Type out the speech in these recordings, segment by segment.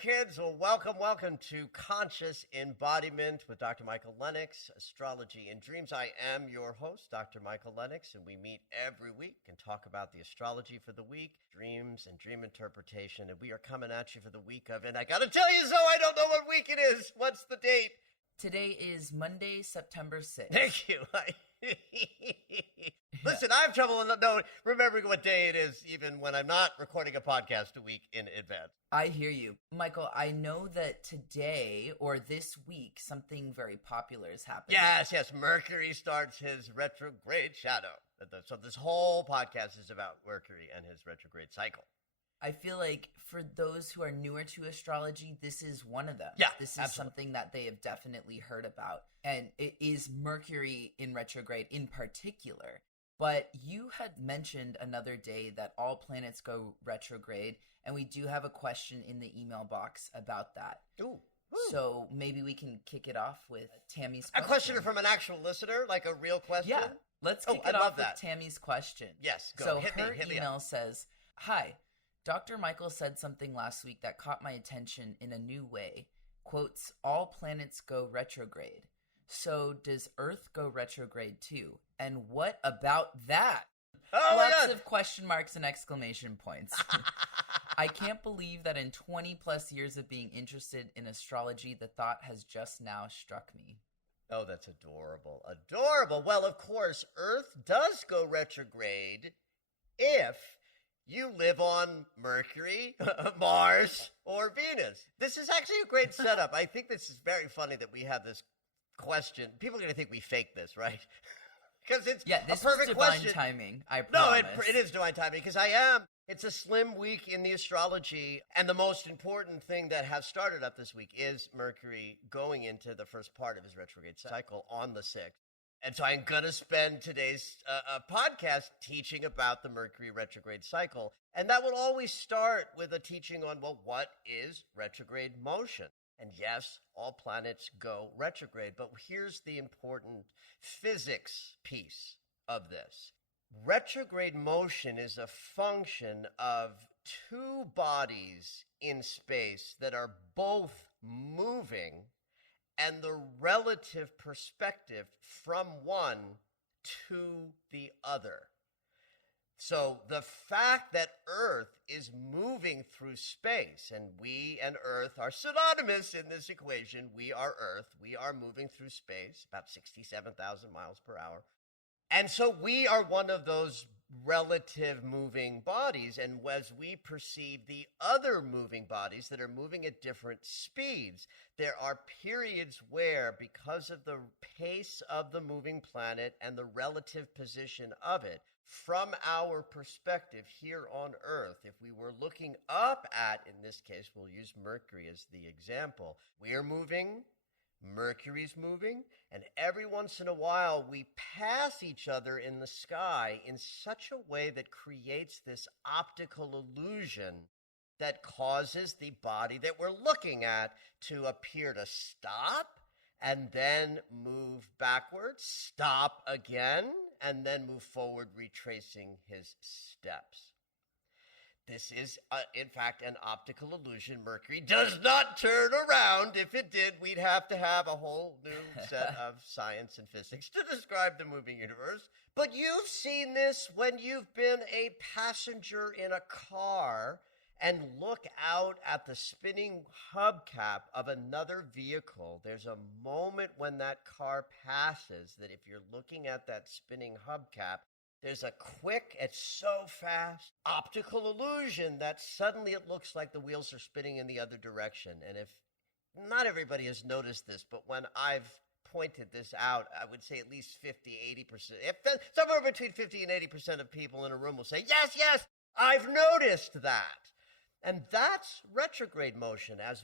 kids. Well, welcome to Conscious Embodiment with Dr. Michael Lennox, Astrology and Dreams. I am your host, Dr. Michael Lennox, and we meet every week and talk about the astrology for the week, dreams and dream interpretation. And we are coming at you for the week of, and I got to tell you, Zoe, I don't know what week it is. What's the date? Today is Monday, September 6th. Thank you. Listen, I have trouble remembering what day it is, even when I'm not recording a podcast a week in advance. I hear you. Michael, I know that today or this week, something very popular is happening. Yes. Mercury starts his retrograde shadow. So this whole podcast is about Mercury and his retrograde cycle. I feel like for those who are newer to astrology, this is one of them. Yeah, this is absolutely. Something that they have definitely heard about. And it is Mercury in retrograde in particular. But you had mentioned another day that all planets go retrograde, and we do have a question in the email box about that. Ooh. So maybe we can kick it off with Tammy's question. A question from an actual listener, like a real question? Yeah, let's kick it off with Tammy's question. Yes, go. So Hit her me email up. says, "Hi, Dr. Michael said something last week that caught my attention in a new way. Quotes, all planets go retrograde. So does Earth go retrograde too? And what about that?" Lots of question marks and exclamation points. I can't believe that in 20 plus years of being interested in astrology, the thought has just now struck me. Oh, that's adorable. Adorable. Well, of course, Earth does go retrograde if you live on Mercury, Mars, or Venus. This is actually a great setup. I think this is very funny that we have this question. People are going to think we fake this, right? Because it's this a perfect divine question. Timing, I promise. No, it is divine timing, because it's a slim week in the astrology, and the most important thing that has started up this week is Mercury going into the first part of his retrograde cycle on the 6th. And so I'm going to spend today's podcast teaching about the Mercury retrograde cycle. And that will always start with a teaching on, well, what is retrograde motion? And yes, all planets go retrograde. But here's the important physics piece of this. Retrograde motion is a function of two bodies in space that are both moving, and the relative perspective from one to the other. So the fact that Earth is moving through space, and we and Earth are synonymous in this equation. We are Earth. We are moving through space, about 67,000 miles per hour. And so we are one of those relative moving bodies, and as we perceive the other moving bodies that are moving at different speeds, there are periods where, because of the pace of the moving planet and the relative position of it, from our perspective here on Earth, if we were looking up at, in this case, we'll use Mercury as the example, we are moving, Mercury's moving, and every once in a while we pass each other in the sky in such a way that creates this optical illusion that causes the body that we're looking at to appear to stop and then move backwards, stop again, and then move forward, retracing his steps. This is, in fact, an optical illusion. Mercury does not turn around. If it did, we'd have to have a whole new set of science and physics to describe the moving universe. But you've seen this when you've been a passenger in a car and look out at the spinning hubcap of another vehicle. There's a moment when that car passes that if you're looking at that spinning hubcap, there's a quick, it's so fast, optical illusion that suddenly it looks like the wheels are spinning in the other direction. And if not everybody has noticed this, but when I've pointed this out, I would say at least 50, 80%, somewhere between 50 and 80% of people in a room will say, yes, I've noticed that. And that's retrograde motion. As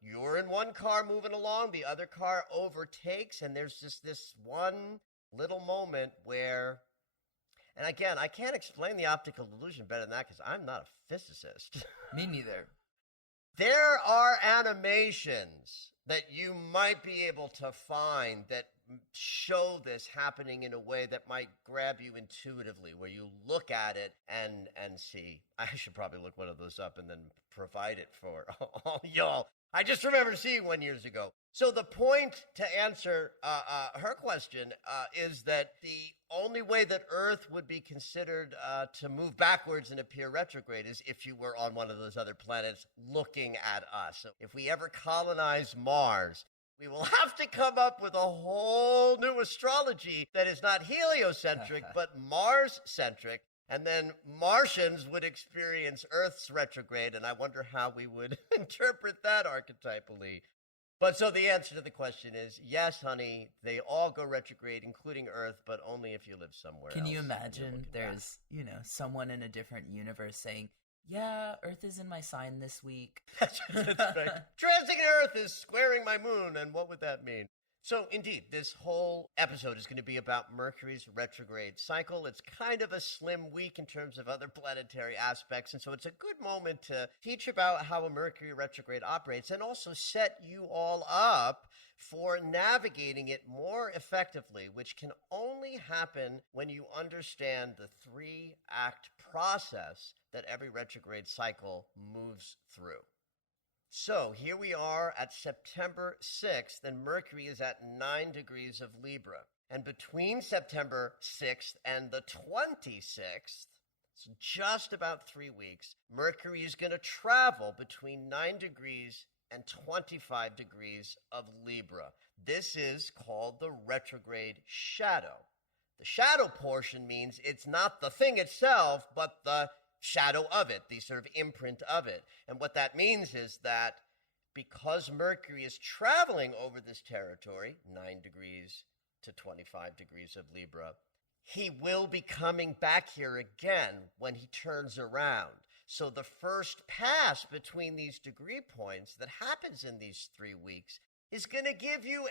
you're in one car moving along, the other car overtakes, and there's just this one little moment where, and again, I can't explain the optical illusion better than that because I'm not a physicist. Me neither. There are animations that you might be able to find that show this happening in a way that might grab you intuitively, where you look at it and see. I should probably look one of those up and then provide it for all y'all. I just remember seeing one years ago. So the point to answer her question is that the only way that Earth would be considered to move backwards and appear retrograde is if you were on one of those other planets looking at us. So if we ever colonize Mars, we will have to come up with a whole new astrology that is not heliocentric, but Mars-centric. And then Martians would experience Earth's retrograde, and I wonder how we would interpret that archetypally. But so the answer to the question is, yes, honey, they all go retrograde, including Earth, but only if you live somewhere else. Can you imagine there's, someone in a different universe saying, yeah, Earth is in my sign this week. That's right. Transiting Earth is squaring my moon, and what would that mean? So, indeed, this whole episode is going to be about Mercury's retrograde cycle. It's kind of a slim week in terms of other planetary aspects, and so it's a good moment to teach about how a Mercury retrograde operates and also set you all up for navigating it more effectively, which can only happen when you understand the three-act process that every retrograde cycle moves through. So here we are at September 6th, and Mercury is at 9 degrees of Libra. And between September 6th and the 26th, so just about 3 weeks, Mercury is going to travel between 9 degrees and 25 degrees of Libra. This is called the retrograde shadow. The shadow portion means it's not the thing itself, but the shadow of it, the sort of imprint of it. And what that means is that because Mercury is traveling over this territory, 9 degrees to 25 degrees of Libra, he will be coming back here again when he turns around. So the first pass between these degree points that happens in these 3 weeks is going to give you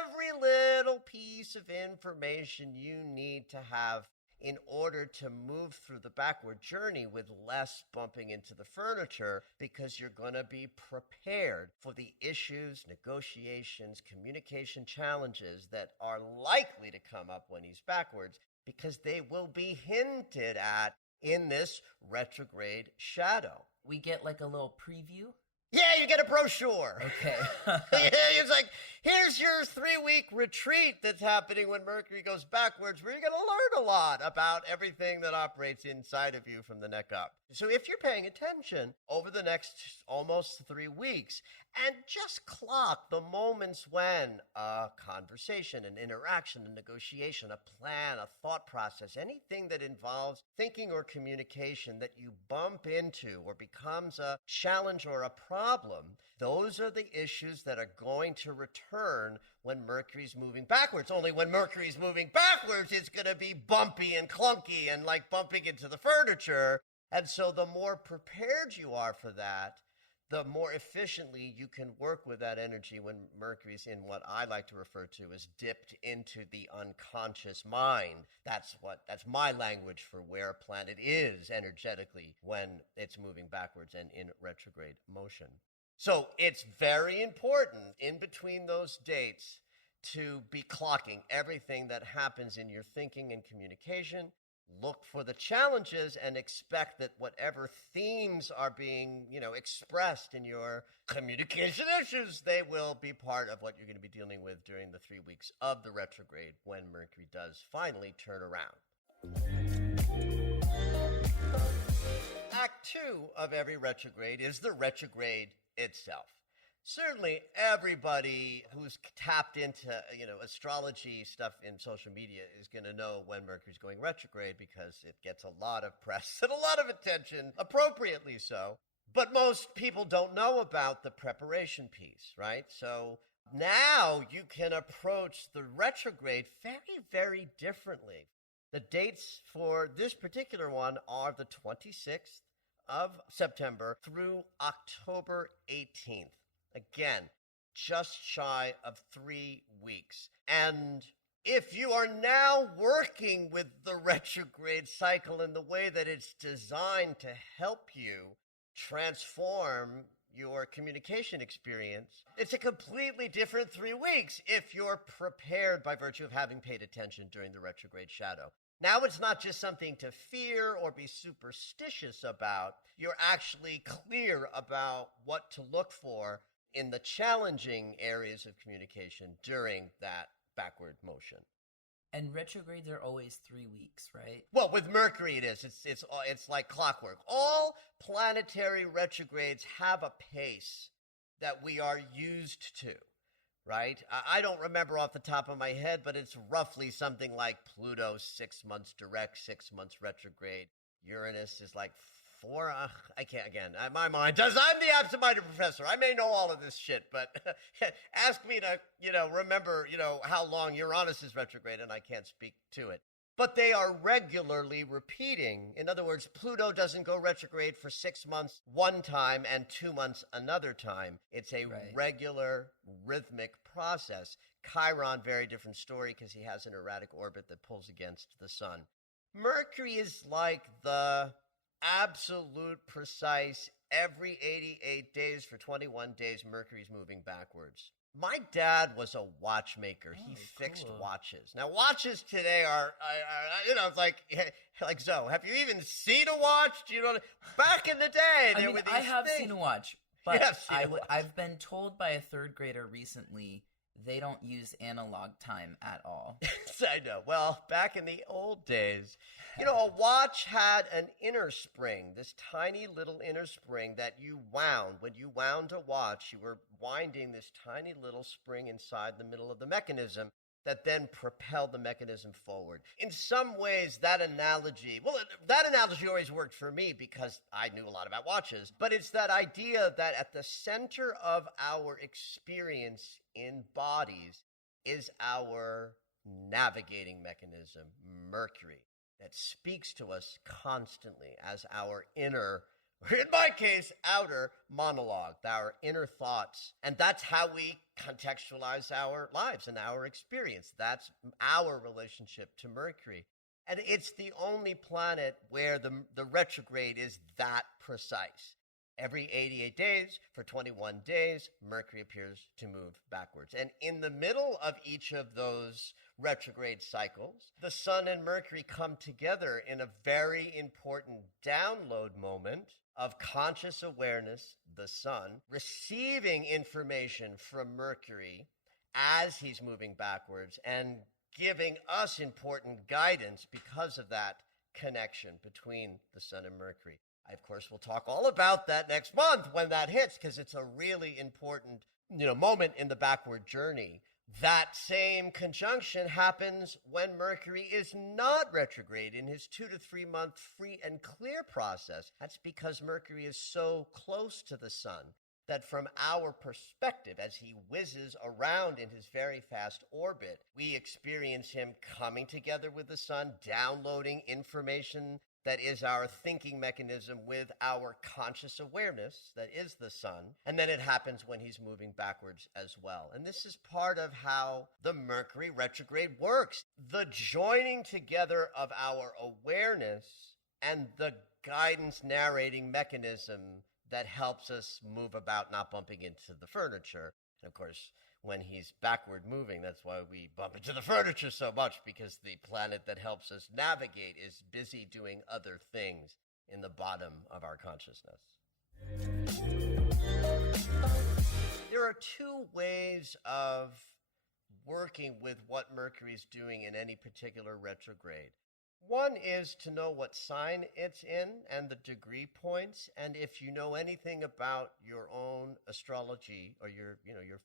every little piece of information you need to have in order to move through the backward journey with less bumping into the furniture, because you're going to be prepared for the issues, negotiations, communication challenges that are likely to come up when he's backwards, because they will be hinted at in this retrograde shadow. We get like a little preview? Yeah, you get a brochure. Okay. Yeah, it's like, here's your 3-week retreat that's happening when Mercury goes backwards, where you're going to learn a lot about everything that operates inside of you from the neck up. So if you're paying attention over the next almost 3 weeks, and just clock the moments when a conversation, an interaction, a negotiation, a plan, a thought process, anything that involves thinking or communication that you bump into or becomes a challenge or a problem, those are the issues that are going to return when Mercury's moving backwards. Only when Mercury's moving backwards, it's going to be bumpy and clunky and like bumping into the furniture. And so the more prepared you are for that, the more efficiently you can work with that energy when Mercury's in what I like to refer to as dipped into the unconscious mind. That's my language for where a planet is energetically when it's moving backwards and in retrograde motion. So it's very important in between those dates to be clocking everything that happens in your thinking and communication. Look for the challenges and expect that whatever themes are being, expressed in your communication issues, they will be part of what you're going to be dealing with during the 3 weeks of the retrograde when Mercury does finally turn around. Act 2 of every retrograde is the retrograde itself. Certainly everybody who's tapped into, astrology stuff in social media is going to know when Mercury's going retrograde, because it gets a lot of press and a lot of attention, appropriately so. But most people don't know about the preparation piece, right? So now you can approach the retrograde very, very differently. The dates for this particular one are the 26th of September through October 18th. Again, just shy of 3 weeks. And if you are now working with the retrograde cycle in the way that it's designed to help you transform your communication experience, it's a completely different 3 weeks if you're prepared by virtue of having paid attention during the retrograde shadow. Now it's not just something to fear or be superstitious about. You're actually clear about what to look for in the challenging areas of communication during that backward motion. And retrogrades are always 3 weeks, right? Well, with Mercury it is. It's like clockwork. All planetary retrogrades have a pace that we are used to, right? I don't remember off the top of my head, but it's roughly something like Pluto 6 months direct, 6 months retrograde. Uranus is like 4. I can't, again, my mind does. I'm the absent-minded professor. I may know all of this shit, but ask me to, remember, how long Uranus is retrograde, and I can't speak to it. But they are regularly repeating. In other words, Pluto doesn't go retrograde for 6 months one time and 2 months another time. It's a regular rhythmic process. Chiron, very different story because he has an erratic orbit that pulls against the sun. Mercury is like the absolute precise every 88 days for 21 days Mercury's moving backwards. My dad was a watchmaker. He fixed watches. Now, watches today are it's like Zoe. Have you even seen a watch? Do you know? Back in the day, there were these I have things. seen a watch, but I've been told by a third grader recently they don't use analog time at all. I know. Well, back in the old days, a watch had an inner spring, this tiny little inner spring that you wound. When you wound a watch, you were winding this tiny little spring inside the middle of the mechanism that then propelled the mechanism forward. In some ways, that analogy always worked for me because I knew a lot about watches, but it's that idea that at the center of our experience in bodies is our navigating mechanism, Mercury, that speaks to us constantly as our inner, or in my case, outer monologue, our inner thoughts. And that's how we contextualize our lives and our experience. That's our relationship to Mercury. And it's the only planet where the retrograde is that precise. Every 88 days, for 21 days, Mercury appears to move backwards. And in the middle of each of those retrograde cycles, the Sun and Mercury come together in a very important download moment of conscious awareness, the Sun, receiving information from Mercury as he's moving backwards and giving us important guidance because of that connection between the Sun and Mercury. I, of course, will talk all about that next month when that hits because it's a really important, moment in the backward journey. That same conjunction happens when Mercury is not retrograde in his 2 to 3 month free and clear process. That's because Mercury is so close to the Sun that from our perspective, as he whizzes around in his very fast orbit, we experience him coming together with the Sun, downloading information that is our thinking mechanism with our conscious awareness, that is the Sun. And then it happens when he's moving backwards as well. And this is part of how the Mercury retrograde works. The joining together of our awareness and the guidance narrating mechanism that helps us move about not bumping into the furniture. And of course, when he's backward moving, that's why we bump into the furniture so much, because the planet that helps us navigate is busy doing other things in the bottom of our consciousness. There are two ways of working with what Mercury's doing in any particular retrograde. One is to know what sign it's in and the degree points. And if you know anything about your own astrology, or you're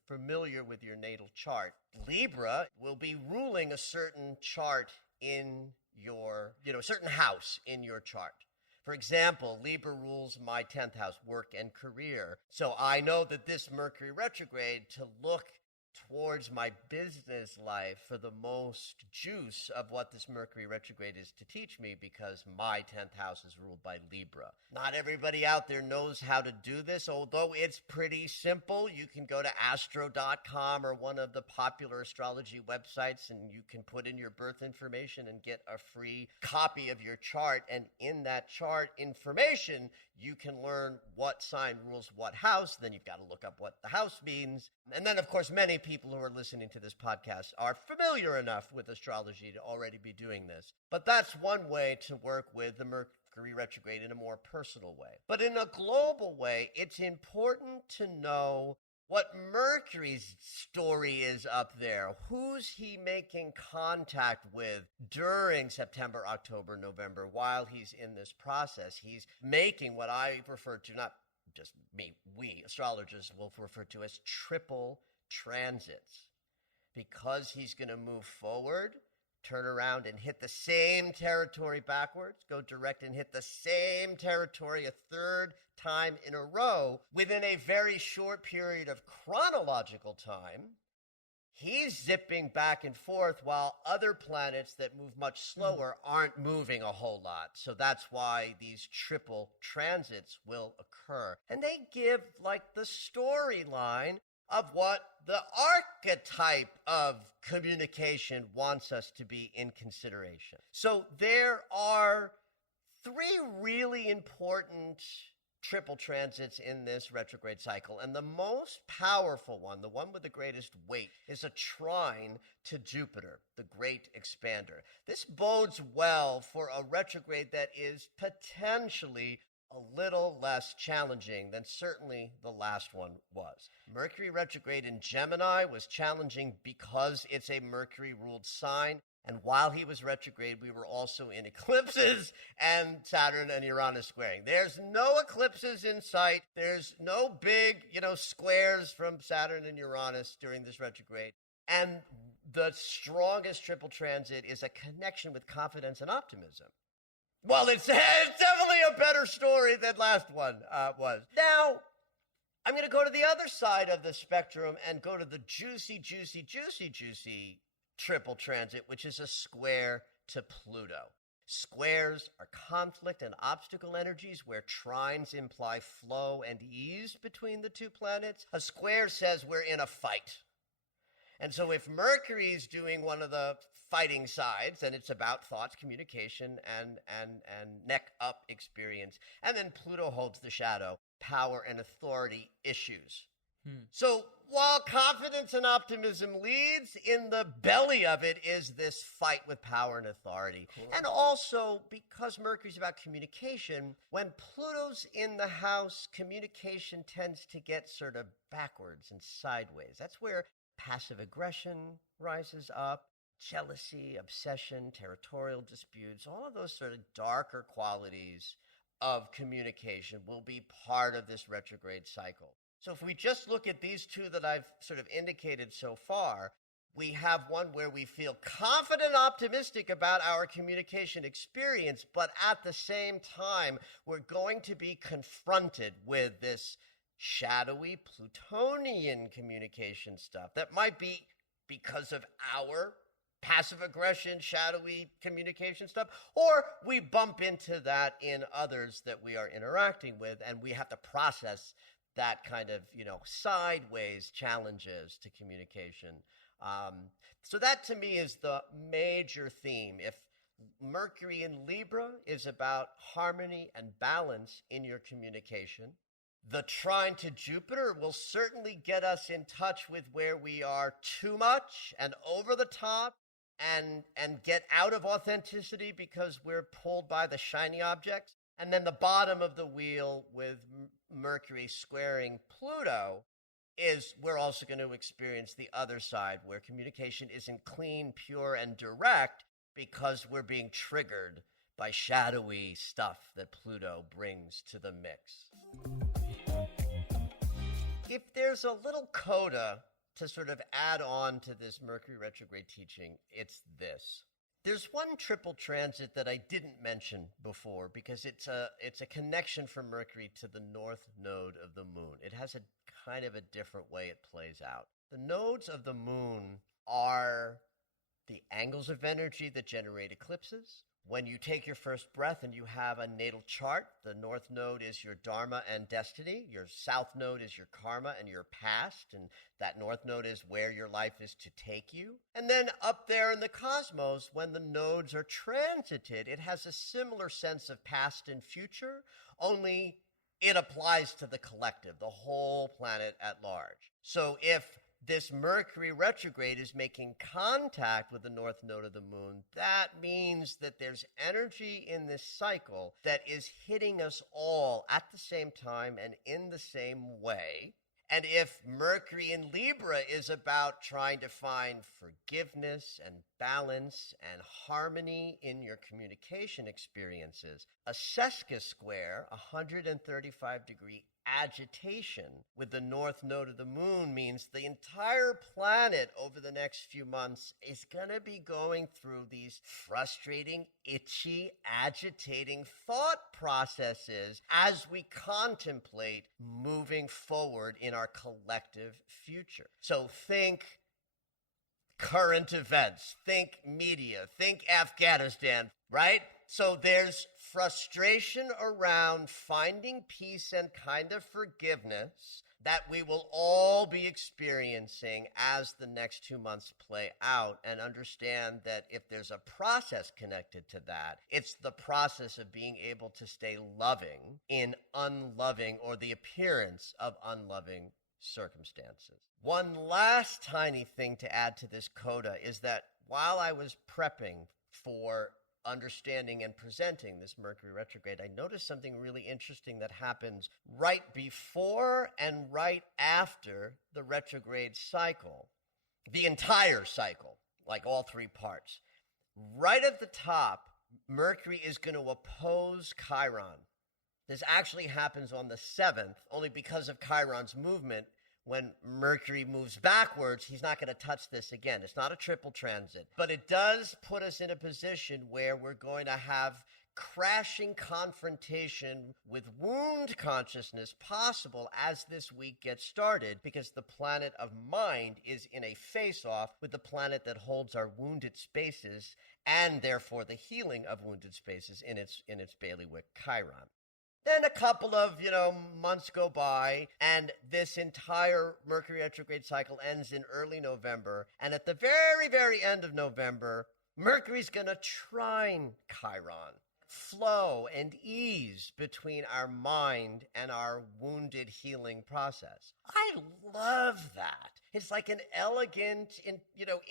familiar with your natal chart, Libra will be ruling a certain chart in your, certain house in your chart. For example, Libra rules my 10th house, work and career. So I know that this Mercury retrograde to look towards my business life for the most juice of what this Mercury retrograde is to teach me, because my 10th house is ruled by Libra. Not everybody out there knows how to do this, although it's pretty simple. You can go to astro.com or one of the popular astrology websites, and you can put in your birth information and get a free copy of your chart. And in that chart information, you can learn what sign rules what house. Then you've got to look up what the house means. And then, of course, many people who are listening to this podcast are familiar enough with astrology to already be doing this. But that's one way to work with the Mercury retrograde in a more personal way. But in a global way, it's important to know what Mercury's story is up there. Who's he making contact with during September, October, November while he's in this process? He's making what I refer to, not just me, we astrologers will refer to as triple transits. Because he's going to move forward, turn around and hit the same territory backwards, go direct and hit the same territory a third time in a row within a very short period of chronological time. He's zipping back and forth while other planets that move much slower aren't moving a whole lot. So that's why these triple transits will occur. And they give like the storyline of what the archetype of communication wants us to be in consideration. So there are three really important triple transits in this retrograde cycle. And the most powerful one, the one with the greatest weight, is a trine to Jupiter, the great expander. This bodes well for a retrograde that is potentially a little less challenging than certainly the last one was. Mercury retrograde in Gemini was challenging because it's a Mercury-ruled sign. And while he was retrograde, we were also in eclipses and Saturn and Uranus squaring. There's no eclipses in sight. There's no big, squares from Saturn and Uranus during this retrograde. And the strongest triple transit is a connection with confidence and optimism. Well, it's definitely a better story than last one was. Now, I'm going to go to the other side of the spectrum and go to the juicy triple transit, which is a square to Pluto. Squares are conflict and obstacle energies where trines imply flow and ease between the two planets. A square says we're in a fight. And so if Mercury's doing one of the fighting sides, then it's about thoughts, communication, and neck up experience. And then Pluto holds the shadow, power and authority issues. So while confidence and optimism leads, in the belly of it is this fight with power and authority. Cool. And also, because Mercury's about communication, when Pluto's in the house, communication tends to get sort of backwards and sideways. That's where passive aggression rises up, jealousy, obsession, territorial disputes, all of those sort of darker qualities of communication will be part of this retrograde cycle. So if we just look at these two that I've sort of indicated so far, we have one where we feel confident, optimistic about our communication experience, but at the same time, we're going to be confronted with this shadowy Plutonian communication stuff that might be because of our passive aggression, shadowy communication stuff, or we bump into that in others that we are interacting with, and we have to process that kind of, sideways challenges to communication. So that to me is the major theme. If Mercury in Libra is about harmony and balance in your communication, the trine to Jupiter will certainly get us in touch with where we are too much and over the top and get out of authenticity because we're pulled by the shiny objects. And then the bottom of the wheel with Mercury squaring Pluto is we're also going to experience the other side where communication isn't clean, pure, and direct because we're being triggered by shadowy stuff that Pluto brings to the mix. If there's a little coda to sort of add on to this Mercury retrograde teaching, it's this. There's one triple transit that I didn't mention before because it's a connection from Mercury to the north node of the moon. It has a kind of a different way it plays out. The nodes of the moon are the angles of energy that generate eclipses. When you take your first breath and you have a natal chart, the north node is your dharma and destiny. Your south node is your karma and your past. And that north node is where your life is to take you. And then up there in the cosmos, when the nodes are transited, it has a similar sense of past and future, only it applies to the collective, the whole planet at large. So if this Mercury retrograde is making contact with the north node of the moon, that means that there's energy in this cycle that is hitting us all at the same time and in the same way. And if Mercury in Libra is about trying to find forgiveness and balance and harmony in your communication experiences, a sesqui square, 135-degree agitation with the north node of the moon means the entire planet over the next few months is going to be going through these frustrating, itchy, agitating thought processes as we contemplate moving forward in our collective future. So think current events, think media, think Afghanistan, right? So there's frustration around finding peace and kind of forgiveness that we will all be experiencing as the next 2 months play out, and understand that if there's a process connected to that, it's the process of being able to stay loving in unloving or the appearance of unloving circumstances. One last tiny thing to add to this coda is that while I was prepping for understanding and presenting this Mercury retrograde, I noticed something really interesting that happens right before and right after the retrograde cycle, the entire cycle, like all three parts. Right at the top, Mercury is going to oppose Chiron. This actually happens on the 7th, only because of Chiron's movement. When Mercury moves backwards, he's not going to touch this again. It's not a triple transit, but it does put us in a position where we're going to have crashing confrontation with wound consciousness possible as this week gets started, because the planet of mind is in a face-off with the planet that holds our wounded spaces and therefore the healing of wounded spaces in its bailiwick, Chiron. Then a couple of, months go by, and this entire Mercury retrograde cycle ends in early November. And at the very, very end of November, Mercury's going to trine Chiron. Flow and ease between our mind and our wounded healing process. I love that. It's like an elegant,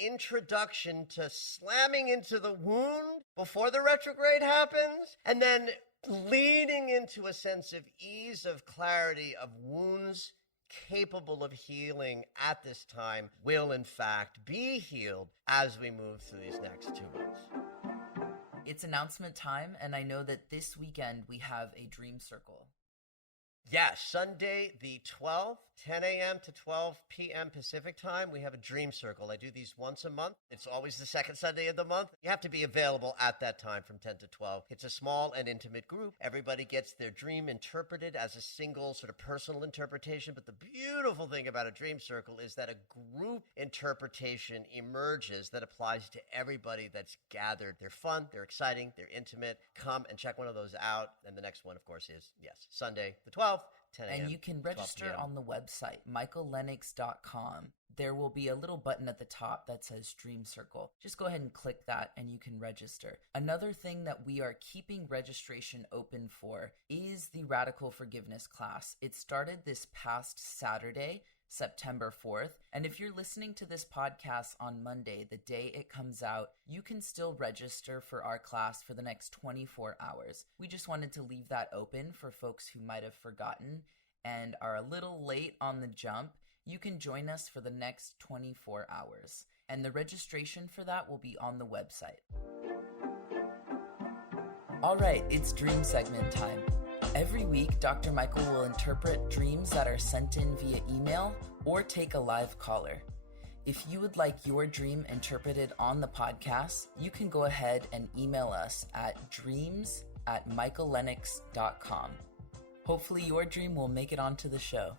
introduction to slamming into the wound before the retrograde happens, and then leading into a sense of ease, of clarity, of wounds capable of healing at this time will in fact be healed as we move through these next 2 months. It's announcement time, and I know that this weekend we have a dream circle. Yes, Sunday the 12th, 10 a.m. to 12 p.m. Pacific time, we have a dream circle. I do these once a month. It's always the second Sunday of the month. You have to be available at that time from 10 to 12. It's a small and intimate group. Everybody gets their dream interpreted as a single sort of personal interpretation. But the beautiful thing about a dream circle is that a group interpretation emerges that applies to everybody that's gathered. They're fun, they're exciting, they're intimate. Come and check one of those out. And the next one, of course, is, Sunday the 12th. 10 a.m. And you can register on the website, michaellennox.com. There will be a little button at the top that says Dream Circle. Just go ahead and click that and you can register. Another thing that we are keeping registration open for is the Radical Forgiveness class. It started this past Saturday, September 4th. And if you're listening to this podcast on Monday, the day it comes out, you can still register for our class for the next 24 hours. We just wanted to leave that open for folks who might have forgotten and are a little late on the jump. You can join us for the next 24 hours. And the registration for that will be on the website. All right, it's dream segment time. Every week, Dr. Michael will interpret dreams that are sent in via email or take a live caller. If you would like your dream interpreted on the podcast, you can go ahead and email us at dreams@michaellennox.com. Hopefully your dream will make it onto the show.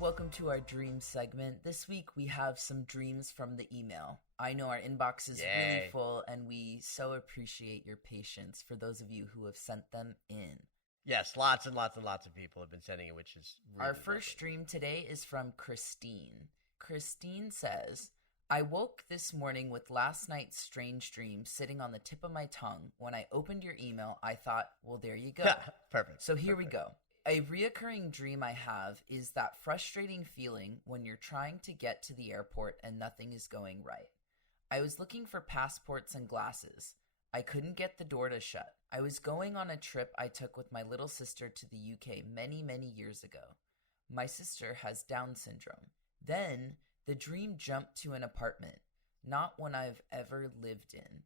Welcome to our dream segment. This week we have some dreams from the email. I know our inbox is really full, and we so appreciate your patience for those of you who have sent them in. Yes, lots and lots and lots of people have been sending it, which is really Our first dream today is from Christine. Christine says, I woke this morning with last night's strange dream sitting on the tip of my tongue. When I opened your email, I thought, well, there you go. Perfect. So here we go. A reoccurring dream I have is that frustrating feeling when you're trying to get to the airport and nothing is going right. I was looking for passports and glasses. I couldn't get the door to shut. I was going on a trip I took with my little sister to the UK many, many years ago. My sister has Down syndrome. Then the dream jumped to an apartment, not one I've ever lived in.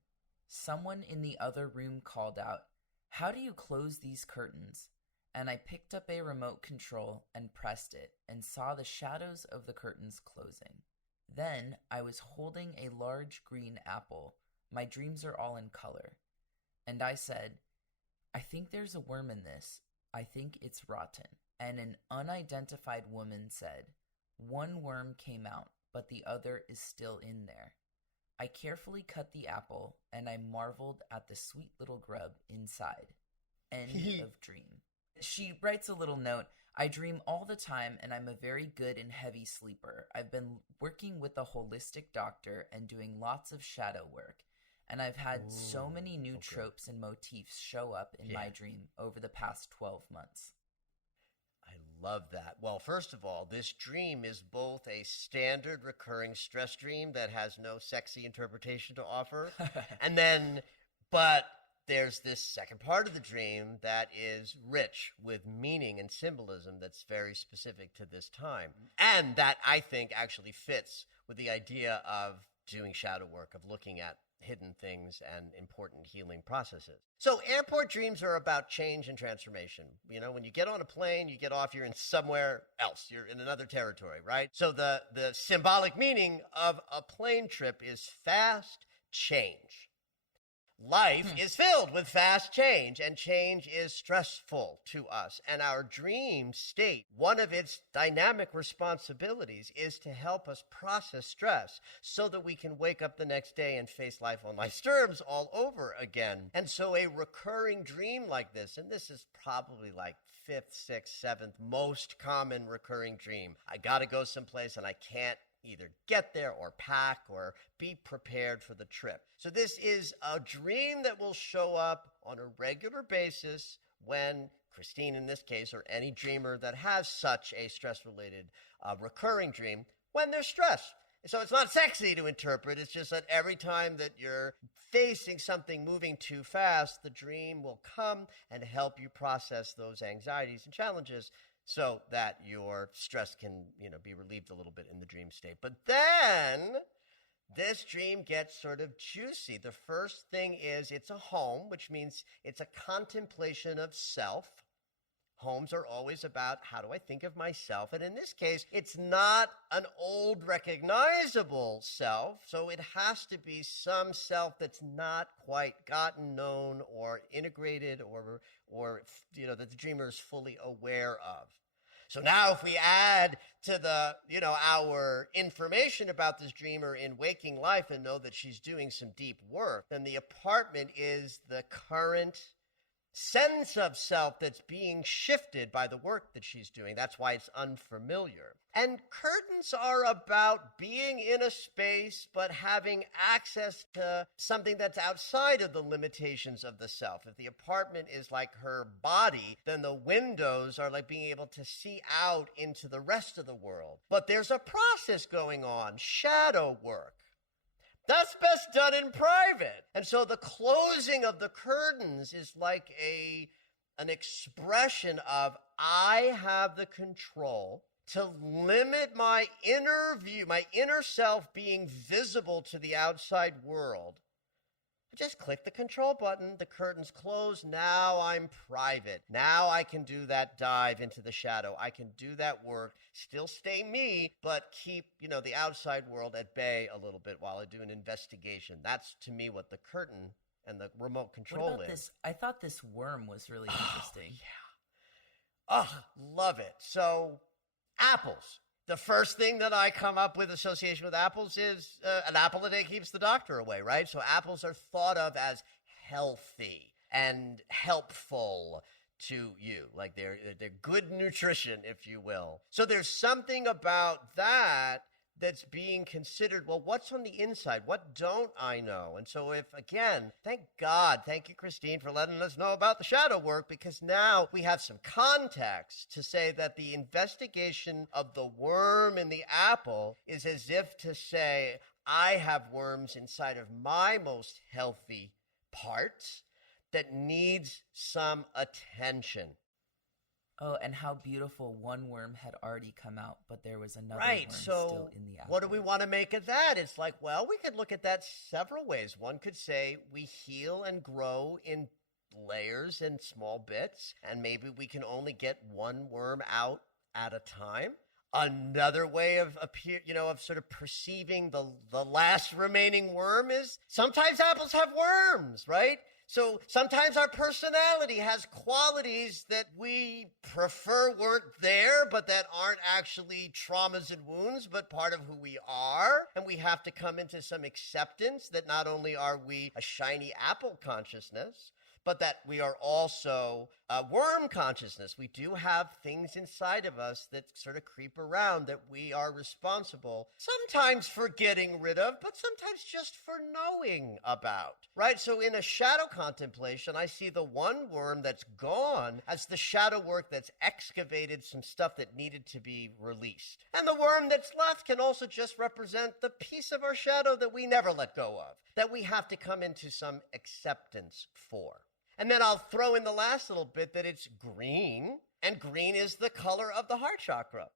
Someone in the other room called out, how do you close these curtains? And I picked up a remote control and pressed it and saw the shadows of the curtains closing. Then I was holding a large green apple. My dreams are all in color. And I said, I think there's a worm in this. I think it's rotten. And an unidentified woman said, one worm came out, but the other is still in there. I carefully cut the apple, and I marveled at the sweet little grub inside. End of dream. She writes a little note, I dream all the time, and I'm a very good and heavy sleeper. I've been working with a holistic doctor and doing lots of shadow work. And I've had so many new tropes and motifs show up in my dream over the past 12 months. I love that. Well, first of all, this dream is both a standard recurring stress dream that has no sexy interpretation to offer. But there's this second part of the dream that is rich with meaning and symbolism that's very specific to this time. And that I think actually fits with the idea of doing shadow work, of looking at hidden things and important healing processes. So airport dreams are about change and transformation. You know, when you get on a plane, you get off, you're in somewhere else. You're in another territory, right? So the symbolic meaning of a plane trip is fast change. Life is filled with fast change, and change is stressful to us. And our dream state, one of its dynamic responsibilities is to help us process stress so that we can wake up the next day and face life on life's terms all over again. And so a recurring dream like this, and this is probably like fifth, sixth, seventh most common recurring dream. I got to go someplace and I can't either get there or pack or be prepared for the trip. So this is a dream that will show up on a regular basis when Christine, in this case, or any dreamer that has such a stress-related recurring dream, when they're stressed. So it's not sexy to interpret. It's just that every time that you're facing something moving too fast, the dream will come and help you process those anxieties and challenges so that your stress can, be relieved a little bit in the dream state. But then this dream gets sort of juicy. The first thing is it's a home, which means it's a contemplation of self. Homes are always about how do I think of myself? And in this case, it's not an old recognizable self. So it has to be some self that's not quite gotten, known, or integrated, or that the dreamer is fully aware of. So now if we add to the, our information about this dreamer in waking life and know that she's doing some deep work, then the apartment is the current sense of self that's being shifted by the work that she's doing. That's why it's unfamiliar. And curtains are about being in a space, but having access to something that's outside of the limitations of the self. If the apartment is like her body, then the windows are like being able to see out into the rest of the world. But there's a process going on, shadow work. That's best done in private. And so the closing of the curtains is like an expression of I have the control to limit my inner view, my inner self being visible to the outside world. I just click the control button, the curtains close, now I'm private. Now I can do that dive into the shadow. I can do that work, still stay me, but keep, the outside world at bay a little bit while I do an investigation. That's, to me, what the curtain and the remote control What about is. this? I thought this worm was really interesting. Yeah. Love it. So, apples. The first thing that I come up with association with apples is an apple a day keeps the doctor away, right? So apples are thought of as healthy and helpful to you. Like they're good nutrition, if you will. So there's something about that that's being considered. Well, what's on the inside? What don't I know? And so if, again, thank you, Christine, for letting us know about the shadow work, because now we have some context to say that the investigation of the worm in the apple is as if to say, I have worms inside of my most healthy parts that needs some attention. Oh, and how beautiful, one worm had already come out, but there was another Right, worm so still in the apple. what do we want to make of that? It's like, well, we could look at that several ways. One could say we heal and grow in layers and small bits, and maybe we can only get one worm out at a time. Another way of sort of perceiving the last remaining worm is sometimes apples have worms, right? So sometimes our personality has qualities that we prefer weren't there, but that aren't actually traumas and wounds, but part of who we are. And we have to come into some acceptance that not only are we a shiny apple consciousness, but that we are also a worm consciousness. We do have things inside of us that sort of creep around that we are responsible, sometimes for getting rid of, but sometimes just for knowing about, right? So in a shadow contemplation, I see the one worm that's gone as the shadow work that's excavated some stuff that needed to be released. And the worm that's left can also just represent the piece of our shadow that we never let go of, that we have to come into some acceptance for. And then I'll throw in the last little bit that it's green, and green is the color of the heart chakra.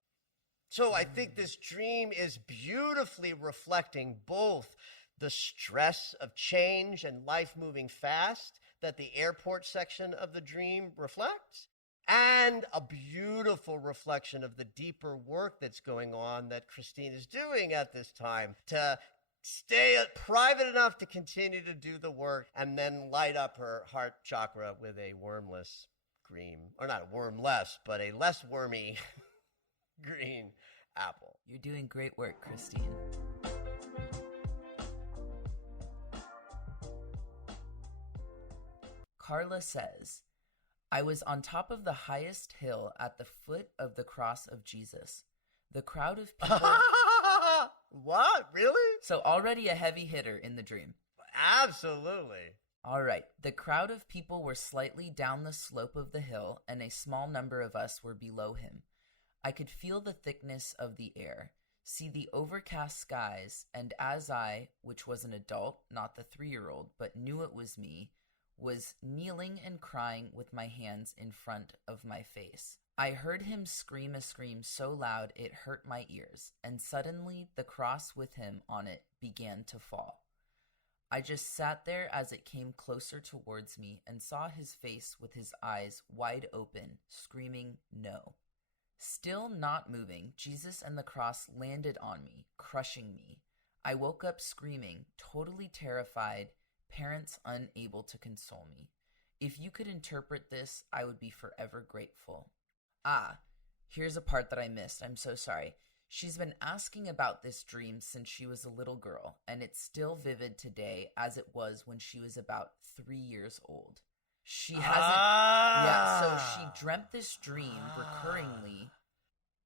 So I think this dream is beautifully reflecting both the stress of change and life moving fast that the airport section of the dream reflects, and a beautiful reflection of the deeper work that's going on that Christine is doing at this time to stay private enough to continue to do the work and then light up her heart chakra with a wormless green, or not wormless, but a less wormy green apple. You're doing great work, Christine. Carla says, I was on top of the highest hill at the foot of the cross of Jesus. The crowd of people... What? Really? So already a heavy hitter in the dream. Absolutely. All right. The crowd of people were slightly down the slope of the hill, and a small number of us were below him. I could feel the thickness of the air, see the overcast skies, and as I, which was an adult, not the 3-year-old, but knew it was me, was kneeling and crying with my hands in front of my face. I heard him scream a scream so loud it hurt my ears, and suddenly the cross with him on it began to fall. I just sat there as it came closer towards me and saw his face with his eyes wide open, screaming no. Still not moving, Jesus and the cross landed on me, crushing me. I woke up screaming, totally terrified, parents unable to console me. If you could interpret this, I would be forever grateful. Ah, here's a part that I missed. I'm so sorry. She's been asking about this dream since she was a little girl, and it's still vivid today as it was when she was about 3 years old. She hasn't... Yeah, so she dreamt this dream recurringly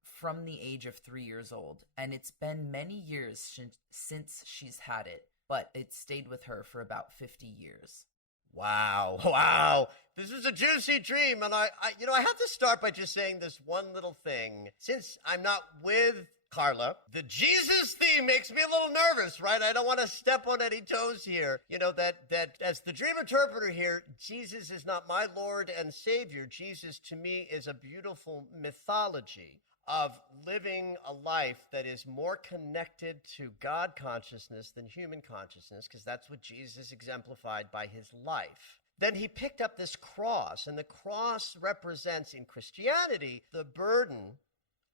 from the age of 3 years old, and it's been many years since she's had it, but it stayed with her for about 50 years. Wow. This is a juicy dream. And I have to start by just saying this one little thing. Since I'm not with Carla, the Jesus theme makes me a little nervous, right? I don't want to step on any toes here. That as the dream interpreter here, Jesus is not my Lord and Savior. Jesus to me is a beautiful mythology of living a life that is more connected to God consciousness than human consciousness, because that's what Jesus exemplified by his life. Then he picked up this cross, and the cross represents in Christianity the burden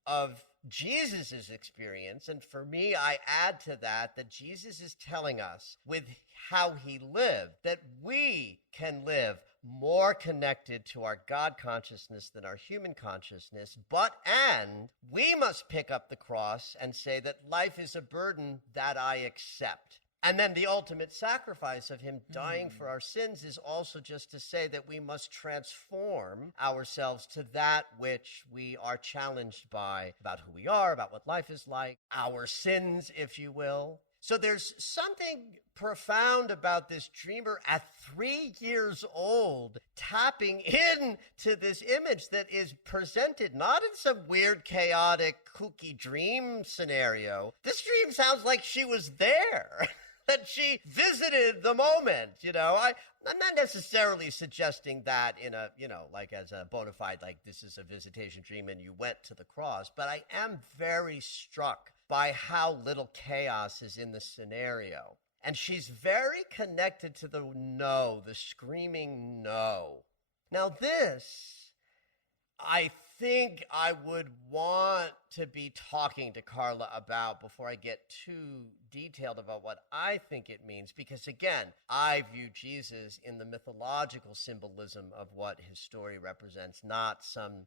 of Jesus' experience. And for me, I add to that Jesus is telling us with how he lived, that we can live more connected to our God consciousness than our human consciousness, and we must pick up the cross and say that life is a burden that I accept. And then the ultimate sacrifice of him dying for our sins is also just to say that we must transform ourselves to that which we are challenged by, about who we are, about what life is like, our sins, if you will. So there's something profound about this dreamer at 3 years old tapping into this image that is presented not in some weird, chaotic, kooky dream scenario. This dream sounds like she was there. That she visited the moment, I'm not necessarily suggesting that in a, like as a bona fide, like this is a visitation dream and you went to the cross, but I am very struck by how little chaos is in the scenario. And she's very connected to the no, the screaming no. Now this, I think I would want to be talking to Carla about before I get too detailed about what I think it means, because again, I view Jesus in the mythological symbolism of what his story represents, not some,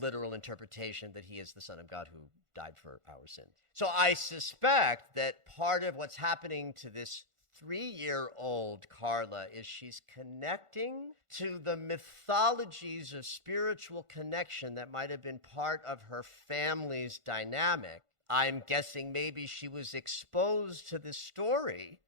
literal interpretation that he is the Son of God who died for our sins. So I suspect that part of what's happening to this 3-year-old Carla is she's connecting to the mythologies of spiritual connection that might have been part of her family's dynamic. I'm guessing maybe she was exposed to this story.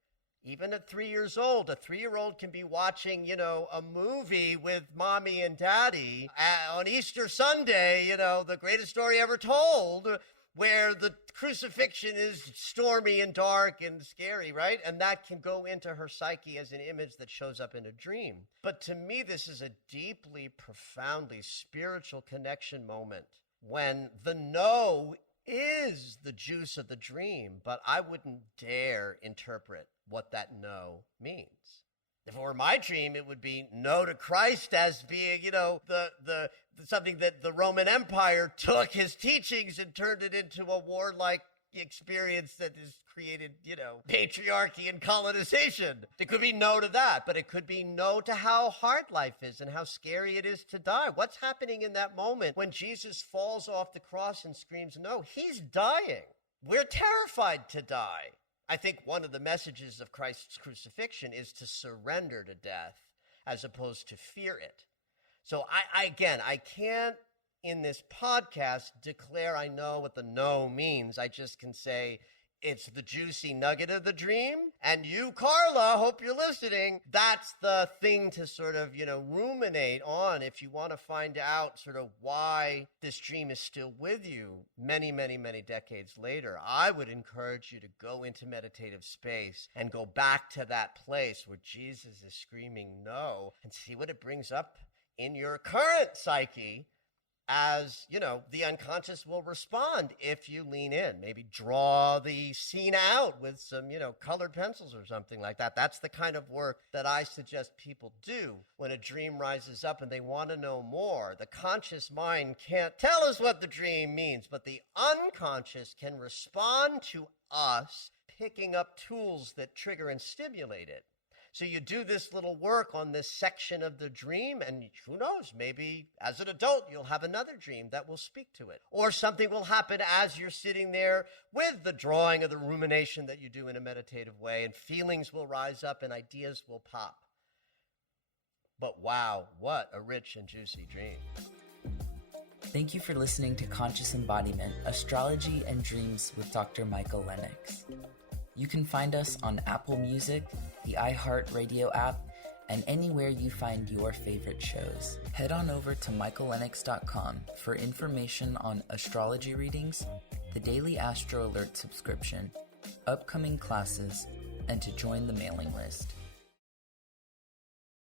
Even at 3 years old, a 3-year-old can be watching, a movie with mommy and daddy on Easter Sunday, the greatest story ever told, where the crucifixion is stormy and dark and scary, right? And that can go into her psyche as an image that shows up in a dream. But to me, this is a deeply, profoundly spiritual connection moment when the no is the juice of the dream, but I wouldn't dare interpret what that no means. If it were my dream, it would be no to Christ as being, the something that the Roman Empire took his teachings and turned it into a warlike experience that has created, patriarchy and colonization. It could be no to that, but it could be no to how hard life is and how scary it is to die. What's happening in that moment when Jesus falls off the cross and screams no? He's dying. We're terrified to die. I think one of the messages of Christ's crucifixion is to surrender to death as opposed to fear it. So I can't in this podcast declare I know what the no means. I just can say it's the juicy nugget of the dream. And you, Carla, hope you're listening. That's the thing to sort of, ruminate on if you want to find out sort of why this dream is still with you many, many, many decades later. I would encourage you to go into meditative space and go back to that place where Jesus is screaming no and see what it brings up in your current psyche. As, the unconscious will respond if you lean in. Maybe draw the scene out with some, colored pencils or something like that. That's the kind of work that I suggest people do when a dream rises up and they want to know more. The conscious mind can't tell us what the dream means, but the unconscious can respond to us picking up tools that trigger and stimulate it. So you do this little work on this section of the dream, and who knows, maybe as an adult, you'll have another dream that will speak to it. Or something will happen as you're sitting there with the drawing or the rumination that you do in a meditative way, and feelings will rise up and ideas will pop. But wow, what a rich and juicy dream. Thank you for listening to Conscious Embodiment, Astrology and Dreams with Dr. Michael Lennox. You can find us on Apple Music, the iHeartRadio app, and anywhere you find your favorite shows. Head on over to michaellennox.com for information on astrology readings, the Daily Astro Alert subscription, upcoming classes, and to join the mailing list.